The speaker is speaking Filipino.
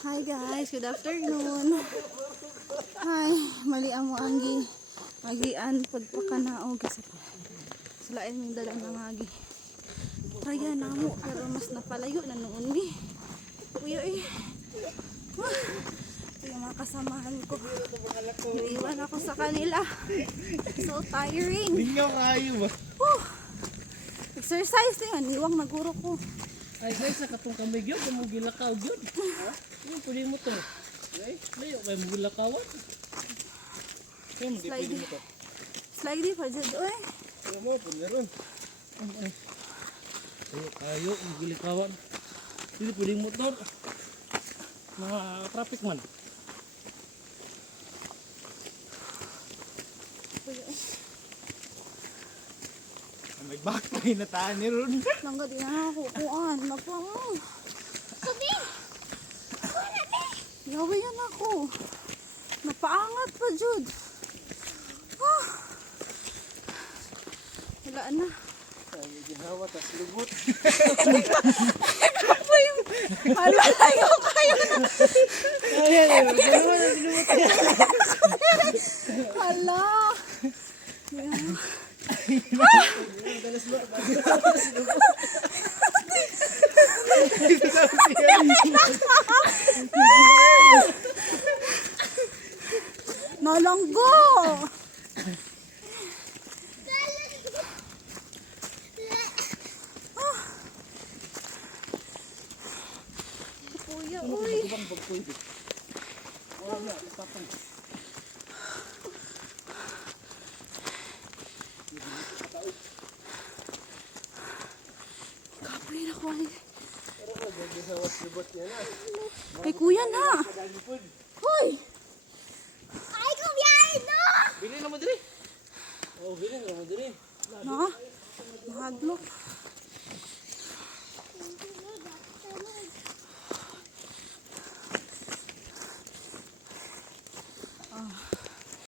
Hi guys, good afternoon. Hi, mali amo anggi. Agian pagpakanao kasi sulain mong dala ng agi. Kaya namo pero mas napalayo na noon ni. Kuya eh. Ito yung mga kasamahan ko. Iwan ako sa kanila. So tiring. Lingaw kayo ba? Exercise din. Iwang naguro ko. Ay guys, sa katong kamay gyud, mo gilakaw gyud. Ha? Ano pwede mo to? Ay, layo kay mo gilakawan. Kaya mo di pwede mo to. Slide di pa dyan. Uy. Kaya mo po meron. Layo kayo mo gilakawan. Hindi pwede mo to. Mga traffic man. May backpack na taan ni Ron. Langga din na ako. Kuan. Magpamo. Sabi. Yawa yan ako. Napaangat pa, Jude. Wala na. Ay, ginawa, tas lugot. Ako yung... Hala, tayo kayo na. Ayan, ginawa na lugot. Hala. Nalanggo. Kuya, uy. Kapoy na ko. Ay, kuya na. Hoy. Ay, kuya na. Bili na mo diri. Oh, bili na mo diri. Na. Mahadlok.